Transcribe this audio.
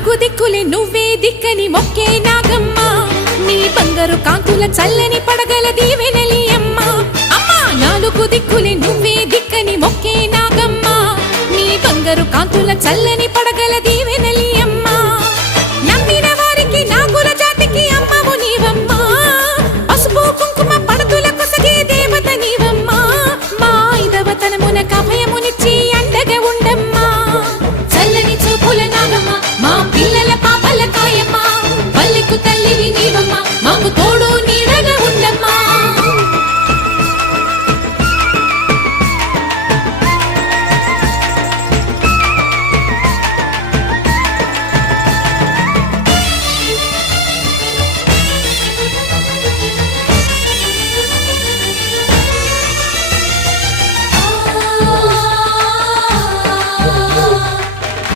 నాలుగు దిక్కులే నువ్వే దిక్కని మొక్కే నాగమ్మ నీ బంగారు కాంతుల చల్లని పడగల దీవెనలి అమ్మ అమ్మా నాలుగు దిక్కులే నువ్వే దిక్కని మొక్కే నాగమ్మ నీ బంగారు కాంతుల చల్లని పడగల